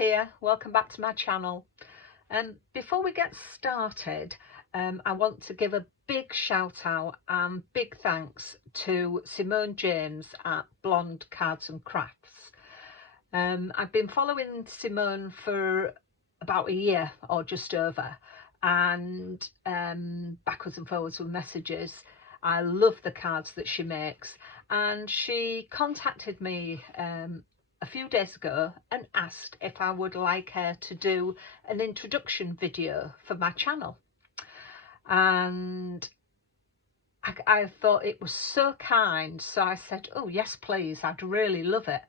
here. Welcome back to my channel. Before we get started, I want to give a big shout out and big thanks to Simone James at Blonde Cards and Crafts. I've been following Simone for about a year or just over, and backwards and forwards with messages. I love the cards that she makes, and she contacted me a few days ago and asked if I would like her to do an introduction video for my channel. And I thought it was so kind, so I said, oh yes please, I'd really love it.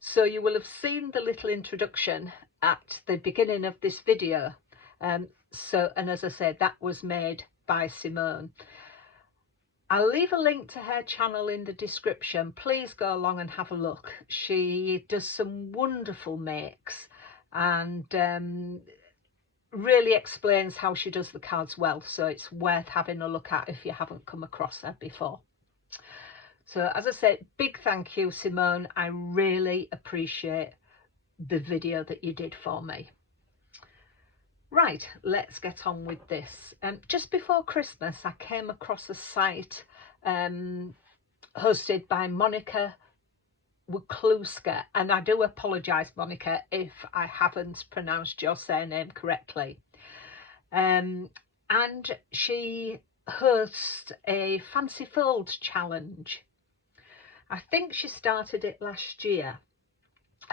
So you will have seen the little introduction at the beginning of this video, and as I said, that was made by Simone. I'll leave a link to her channel in the description. Please go along and have a look. She does some wonderful makes and really explains how she does the cards well, so it's worth having a look at if you haven't come across her before. So as I said, big thank you, Simone. I really appreciate the video that you did for me. Right, let's get on with this. Just before Christmas, I came across a site hosted by Monika, and I do apologise, Monika, if I haven't pronounced your surname correctly. And she hosts a fancy fold challenge. I think she started it last year,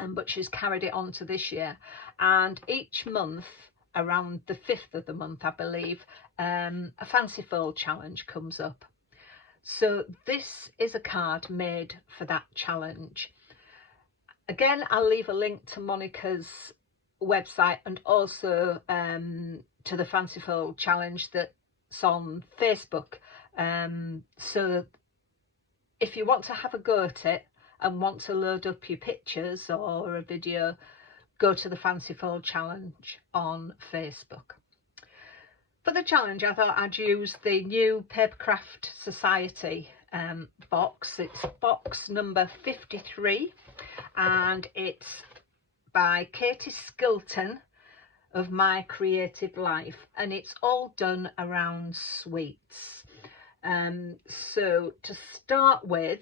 but she's carried it on to this year. And each month, around the 5th of the month, I believe, a fancy fold challenge comes up. So this is a card made for that challenge. Again, I'll leave a link to Monika's website and also to the fancy fold challenge that's on Facebook. So if you want to have a go at it and want to load up your pictures or a video, go to the fancy fold challenge on Facebook. For the challenge, I thought I'd use the new Papercraft Society box. It's box number 53, and it's by Katie Skilton of My Creative Life, and it's all done around sweets. So to start with,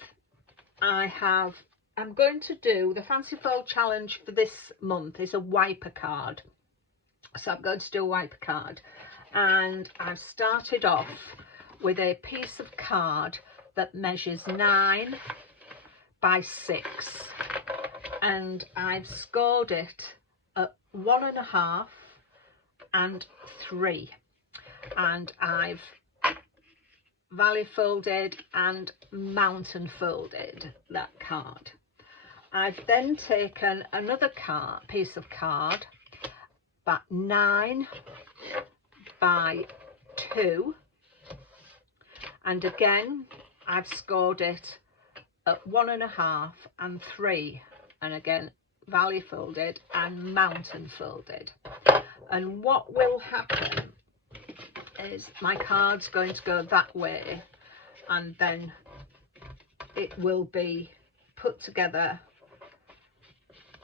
I'm going to do the fancy fold challenge for this month is a wiper card. So I'm going to do a wiper card, and I've started off with a piece of card that measures 9 by 6, and I've scored it at 1.5 and 3, and I've valley folded and mountain folded that card. I've then taken another piece of card, about 9 by 2, and again I've scored it at 1.5 and 3, and again valley folded and mountain folded. And what will happen is my card's going to go that way, and then it will be put together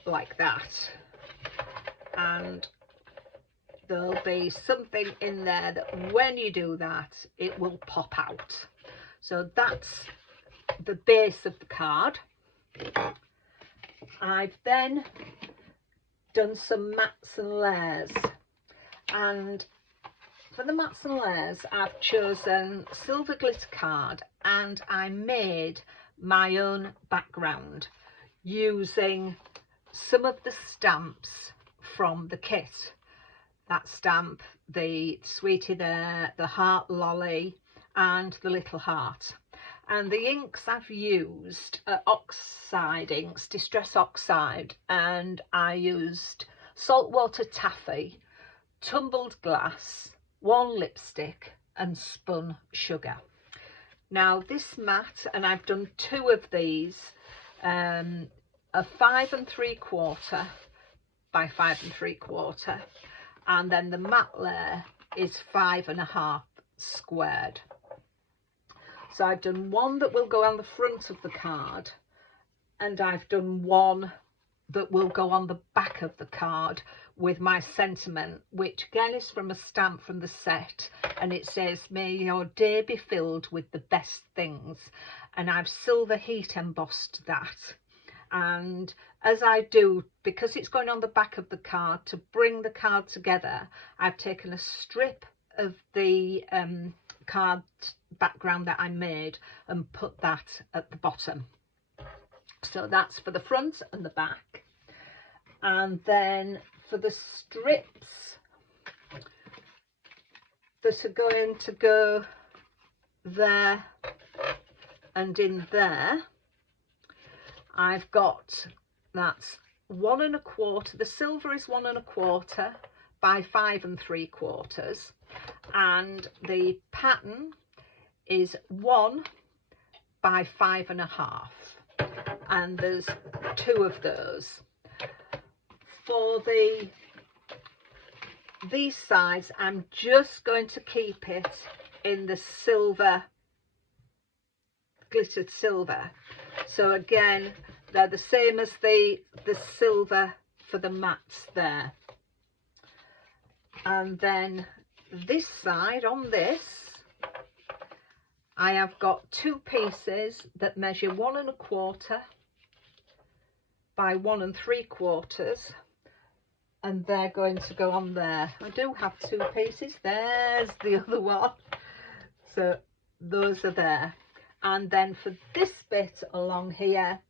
like that, and there'll be something in there that when you do that it will pop out. So that's the base of the card. I've then done some mats and layers, and for the mats and layers I've chosen silver glitter card, and I made my own background using some of the stamps from the kit. That stamp, the sweetie there, the heart lolly and the little heart. And the inks I've used are oxide inks, Distress Oxide, and I used saltwater taffy, tumbled glass, worn lipstick and spun sugar. Now this mat, and I've done 2 of these, are 5 3/4 by 5 3/4, and then the mat layer is 5.5 squared. So I've done one that will go on the front of the card, and I've done one that will go on the back of the card with my sentiment, which again is from a stamp from the set, and it says, "May your day be filled with the best things," and I've silver heat embossed that. And as I do, because it's going on the back of the card, to bring the card together, I've taken a strip of the card background that I made and put that at the bottom. So that's for the front and the back. And then for the strips that are going to go there and in there, I've got, that's 1 1/4, the silver is 1 1/4 by 5 3/4, and the pattern is 1 by 5 1/2, and there's 2 of those. For these sides, I'm just going to keep it in the silver, glittered silver. So again, they're the same as the silver for the mats there. And then this side, on this, I have got 2 pieces that measure 1 1/4 by 1 3/4, and they're going to go on there. I do have 2 pieces. There's the other one. So those are there. And then for this bit along here,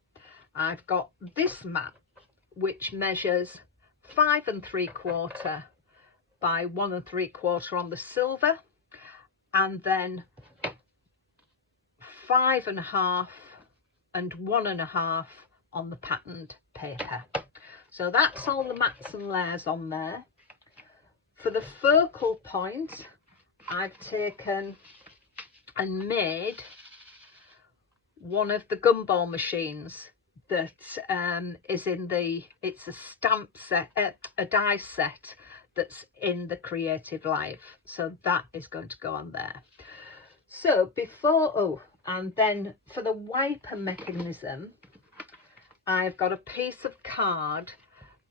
I've got this mat, which measures 5 3/4 by 1 3/4 on the silver, and then 5 1/2 and 1 1/2 on the patterned paper. So that's all the mats and layers on there. For the focal point, I've taken and made one of the gumball machines that is in the, it's a stamp set, a die set that's in the Creative Life. So that is going to go on there. So before, oh, and then for the wiper mechanism, I've got a piece of card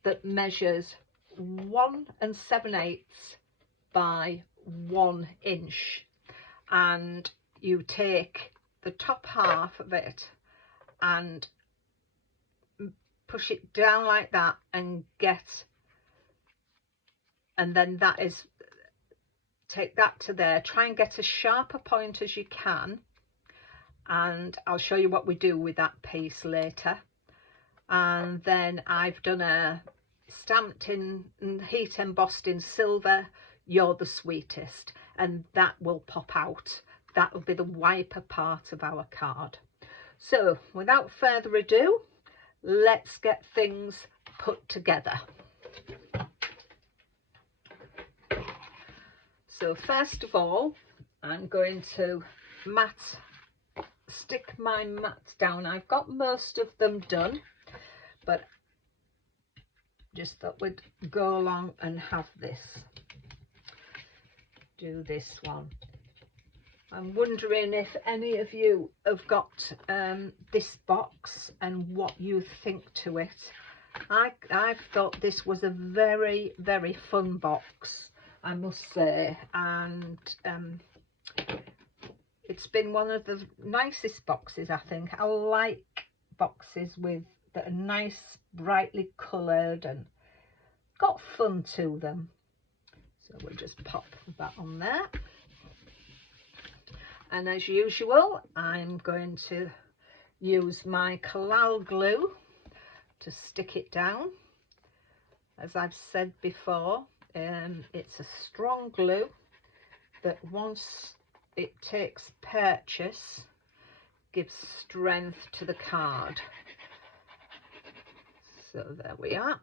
that measures 1 7/8 by 1 inch, and you take the top half of it and push it down like that and get, and then that is, take that to there, try and get as sharp a point as you can, and I'll show you what we do with that piece later. And then I've done a stamped in and heat embossed in silver, "You're the sweetest," and that will pop out. That will be the wiper part of our card. So without further ado, let's get things put together. So first of all, I'm going to stick my mats down. I've got most of them done, but just thought we'd go along and have this. Do this one. I'm wondering if any of you have got this box and what you think to it. I've thought this was a very, very fun box, I must say, and it's been one of the nicest boxes, I think. I like boxes that are nice, brightly coloured and got fun to them. So we'll just pop that on there. And as usual, I'm going to use my collal glue to stick it down. As I've said before, it's a strong glue that once it takes purchase, gives strength to the card. So there we are.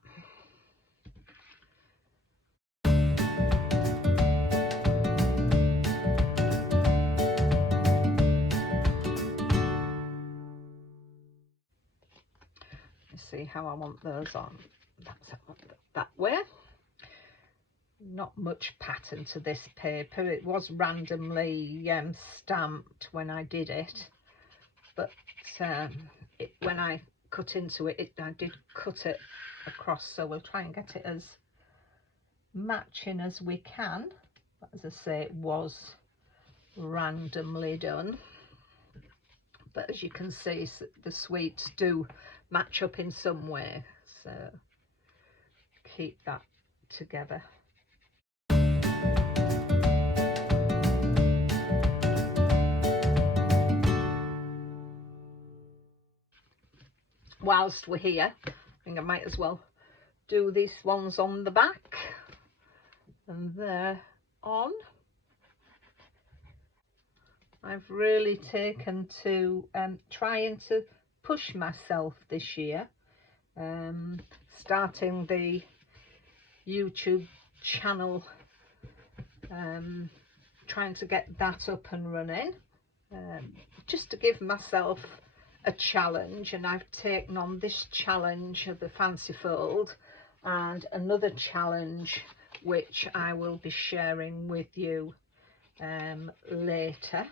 See how I want those on. That's how I want that way. Not much pattern to this paper. It was randomly stamped when I did it, but when I cut into it. I did cut it across, so we'll try and get it as matching as we can. But as I say, it was randomly done. But as you can see, the sweets do match up in some way, so keep that together. Whilst we're here, I think I might as well do these ones on the back, and they're on. I've really taken to trying to push myself this year, starting the YouTube channel, trying to get that up and running, just to give myself a challenge. And I've taken on this challenge of the fancy fold and another challenge which I will be sharing with you later.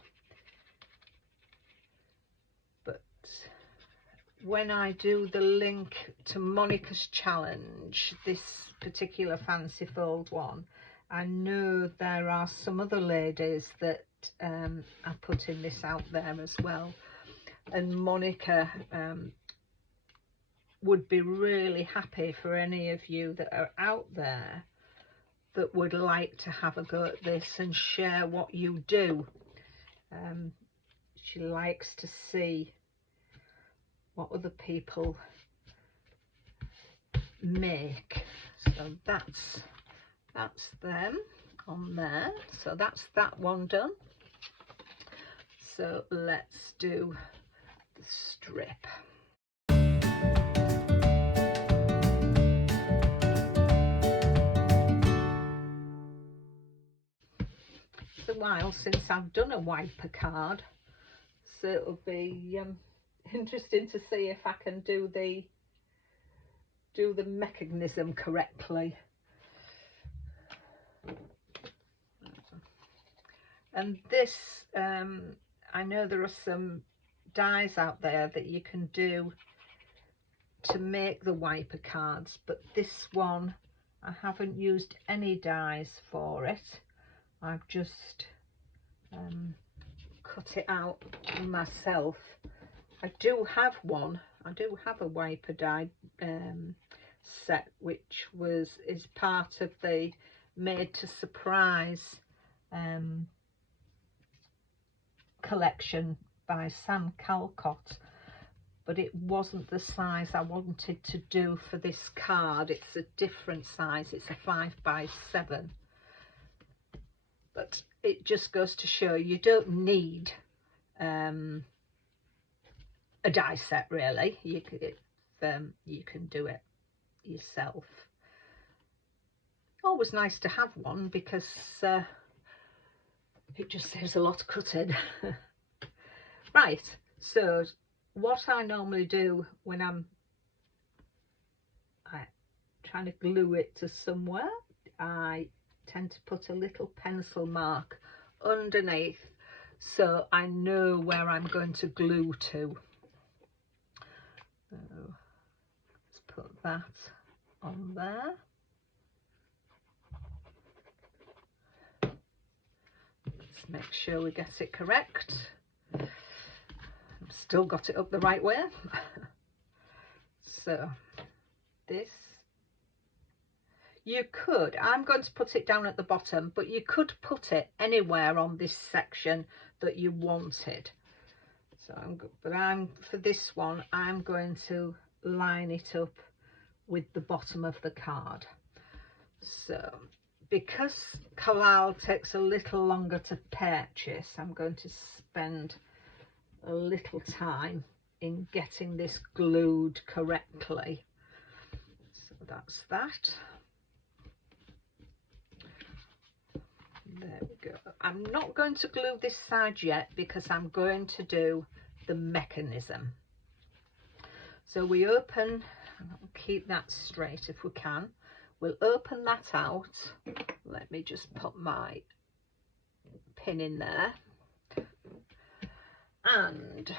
But when I do the link to Monika's challenge, this particular fancy fold one, I know there are some other ladies that are putting this out there as well. And Monika would be really happy for any of you that are out there that would like to have a go at this and share what you do. She likes to see what other people make. So that's them on there. So that's that one done. So let's do the strip. It's a while since I've done a wiper card, so it'll be interesting to see if I can do the mechanism correctly. And this, I know there are some dies out there that you can do to make the wiper cards, but this one I haven't used any dies for it. I've just cut it out myself. I do have one. I do have a wiper die set, which is part of the Made to Surprise collection by Sam Calcott, but it wasn't the size I wanted to do for this card. It's a different size. It's a 5x7, but it just goes to show you don't need a die set really. You can do it yourself. Always nice to have one because it just saves a lot of cutting. Right, so what I normally do when I'm trying to glue it to somewhere, I tend to put a little pencil mark underneath so I know where I'm going to glue to. So let's put that on there. Let's make sure we get it correct. I've still got it up the right way. So this, you could, I'm going to put it down at the bottom, but you could put it anywhere on this section that you wanted. So for this one, I'm going to line it up with the bottom of the card. So because collal takes a little longer to purchase, I'm going to spend a little time in getting this glued correctly. So that's that. There we go. I'm not going to glue this side yet because I'm going to do the mechanism. So we open, keep that straight if we can. We'll open that out. Let me just put my pin in there. And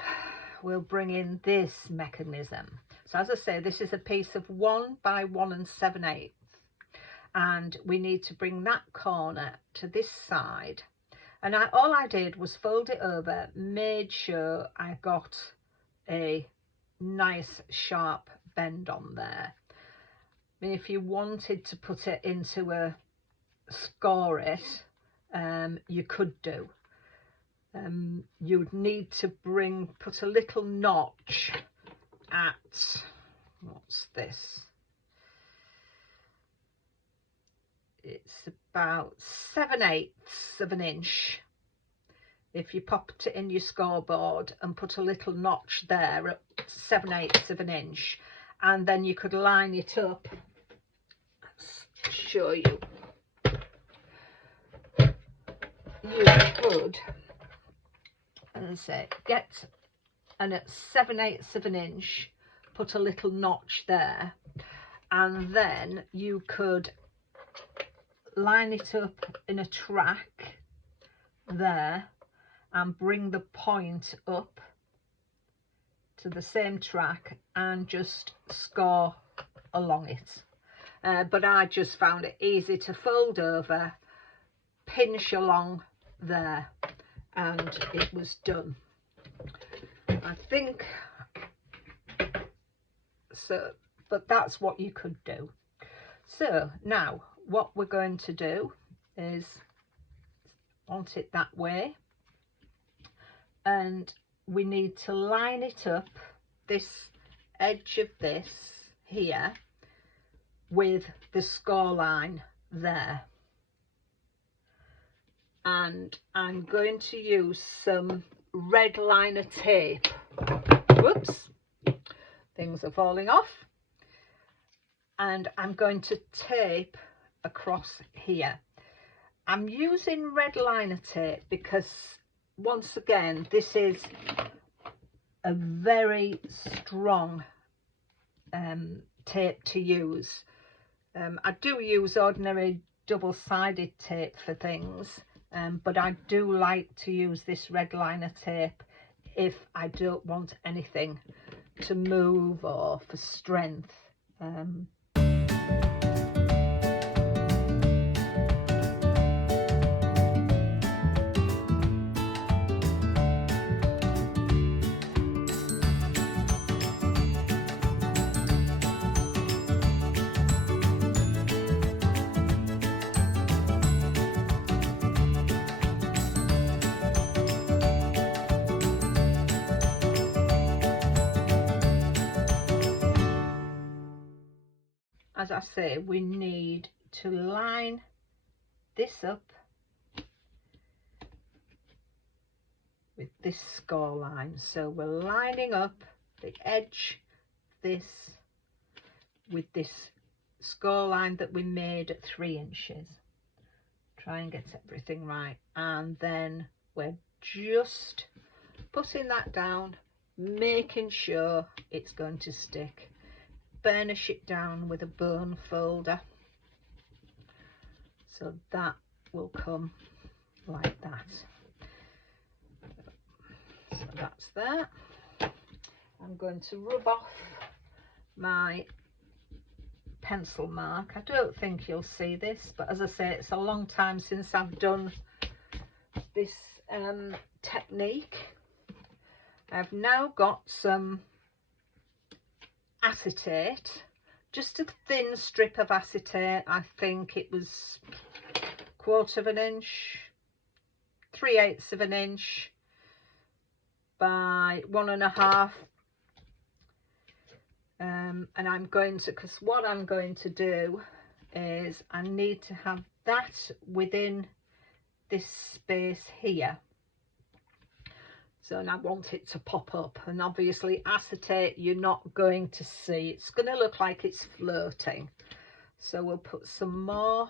we'll bring in this mechanism. So as I say, this is a piece of 1 by 1 7/8, and we need to bring that corner to this side. And all I did was fold it over, made sure I got a nice sharp bend on there. I mean, if you wanted to put it into a score it, you could do. You would need to put a little notch at, what's this? It's about 7/8 of an inch. If you popped it in your scoreboard and put a little notch there at 7/8 of an inch, and then you could line it up. Let's show you. You could, as I say, get and at 7/8 of an inch, put a little notch there, and then you could line it up in a track there and bring the point up to the same track and just score along it. But I just found it easy to fold over, pinch along there, and it was done. I think so, but that's what you could do. So now what we're going to do is want it that way, and we need to line it up, this edge of this here, with the score line there. And I'm going to use some red liner tape. Whoops, things are falling off. And I'm going to tape across here. I'm using red liner tape because, once again, this is a very strong tape to use. I do use ordinary double-sided tape for things, but I do like to use this red liner tape if I don't want anything to move or for strength. As I say, we need to line this up with this score line. So we're lining up the edge of this with this score line that we made at 3 inches. Try and get everything right, and then we're just putting that down, making sure it's going to stick. Burnish it down with a bone folder, so that will come like that. So that's there. I'm going to rub off my pencil mark. I don't think you'll see this, but as I say, it's a long time since I've done this technique. I've now got some acetate, just a thin strip of acetate. I think it was 1/4 of an inch, 3/8 of an inch by 1 1/2. And I'm going to, because what I'm going to do is I need to have that within this space here. So, and I want it to pop up, and obviously acetate you're not going to see, it's going to look like it's floating. So we'll put some more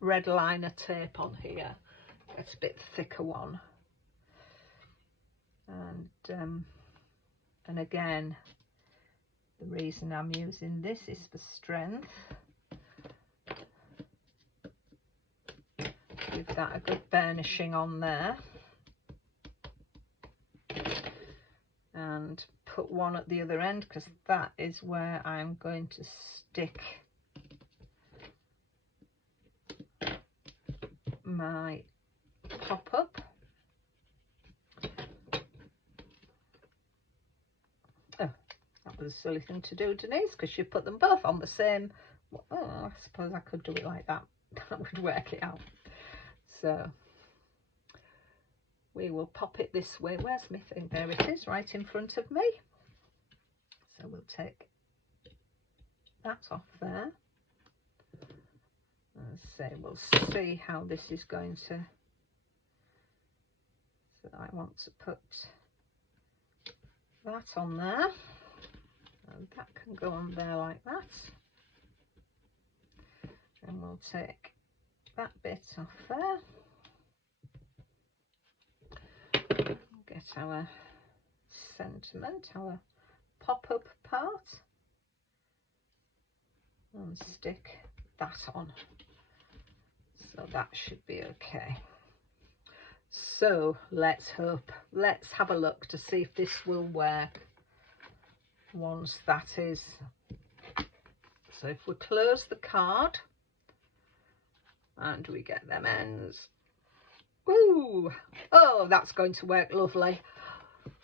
red liner tape on here, get a bit thicker one, and again, the reason I'm using this is for strength. Give that a good burnishing on there, and put one at the other end because that is where I'm going to stick my pop-up. Oh, that was a silly thing to do, Denise, because you put them both on the same. Oh, I suppose I could do it like that. That would work it out. So we will pop it this way. Where's my thing? There it is, right in front of me. So we'll take that off there. Let's say we'll see how this is going to. So I want to put that on there, and that can go on there like that. And we'll take that bit off there. Get our sentiment, our pop-up part, and stick that on. So that should be okay. So let's hope, let's have a look to see if this will work once that is. So if we close the card and we get them ends. Ooh, oh, that's going to work lovely.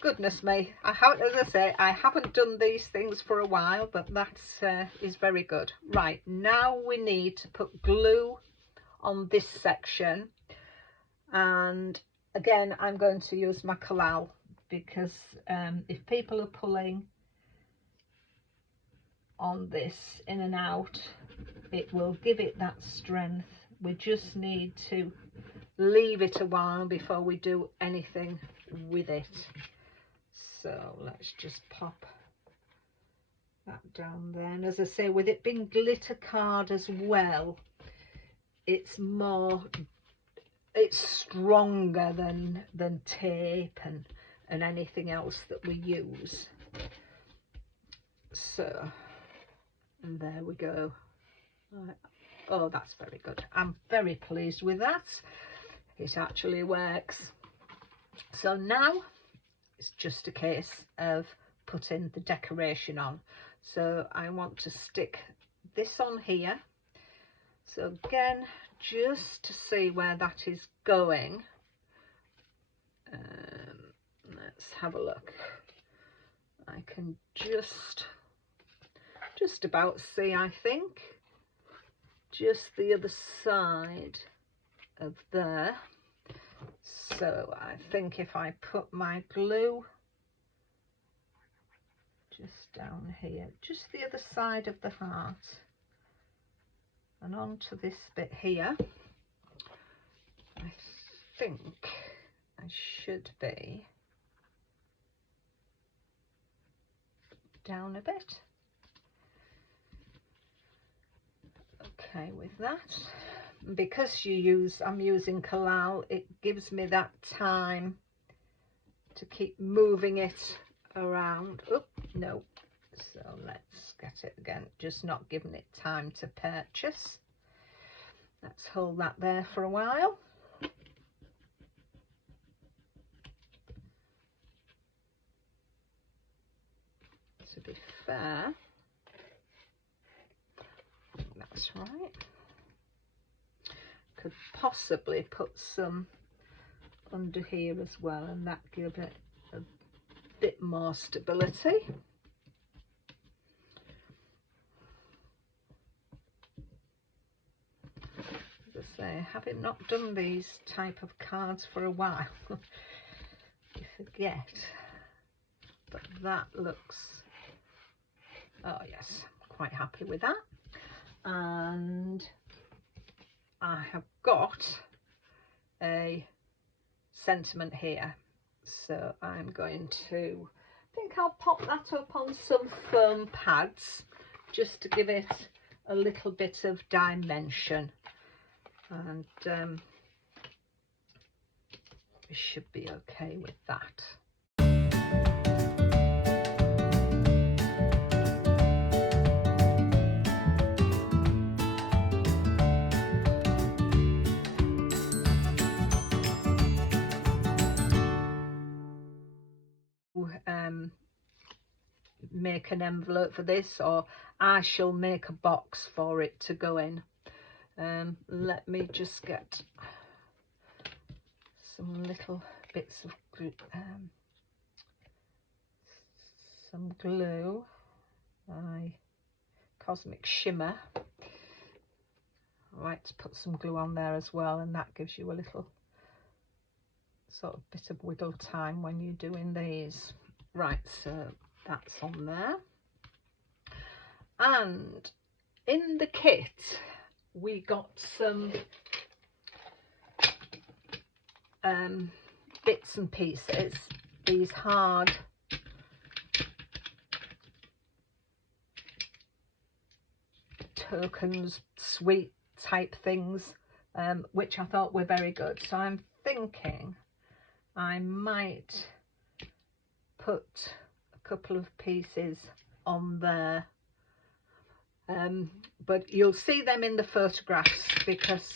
Goodness me, as I say, I haven't done these things for a while, but that is very good. Right, now we need to put glue on this section, and again I'm going to use my collal because if people are pulling on this in and out, it will give it that strength. We just need to leave it a while before we do anything with it. So let's just pop that down there. And as I say, with it being glitter card as well, it's stronger than tape and anything else that we use. So, and there we go. Right. Oh, that's very good. I'm very pleased with that. It actually works. So now it's just a case of putting the decoration on. So I want to stick this on here. So again, just to see where that is going, let's have a look. I can just about see, I think, just the other side of there. So I think if I put my glue just down here, just the other side of the heart, and onto this bit here, I think I should be down a bit. Okay with that. Because I'm using collal, it gives me that time to keep moving it around. Oh, no. So let's get it again, just not giving it time to purchase. Let's hold that there for a while. To be fair, that's right. Could possibly put some under here as well, and that give it a bit more stability. As I say, having not done these type of cards for a while, you forget. But that looks, oh yes, I'm quite happy with that. And I have got a sentiment here, so I'm going to, I think I'll pop that up on some foam pads just to give it a little bit of dimension, and we should be okay with that. make an envelope for this, or I shall make a box for it to go in. Let me just get some little bits of some glue, my Cosmic Shimmer. I like to put some glue on there as well, and that gives you a little sort of bit of wiggle time when you're doing these. Right, so that's on there. And in the kit we got some bits and pieces, these hard tokens, sweet type things, which I thought were very good. So I'm thinking I might put a couple of pieces on there, but you'll see them in the photographs, because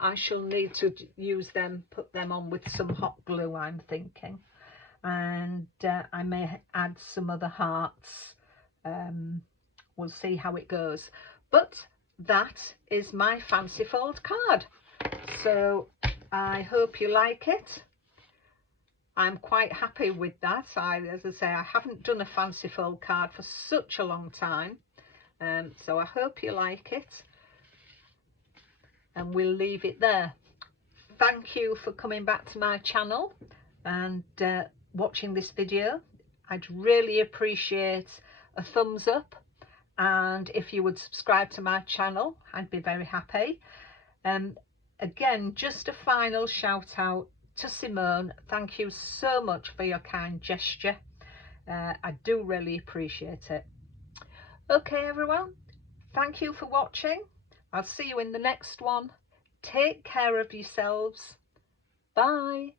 I shall need to use them, put them on with some hot glue, I'm thinking, and I may add some other hearts. We'll see how it goes, but that is my fancy fold card. So I hope you like it. I'm quite happy with that. As I say, I haven't done a fancy fold card for such a long time, so I hope you like it, and we'll leave it there. Thank you for coming back to my channel and watching this video. I'd really appreciate a thumbs up, and if you would subscribe to my channel, I'd be very happy. Again, just a final shout out to Simone. Thank you so much for your kind gesture. I do really appreciate it. Okay everyone, thank you for watching. I'll see you in the next one. Take care of yourselves. Bye.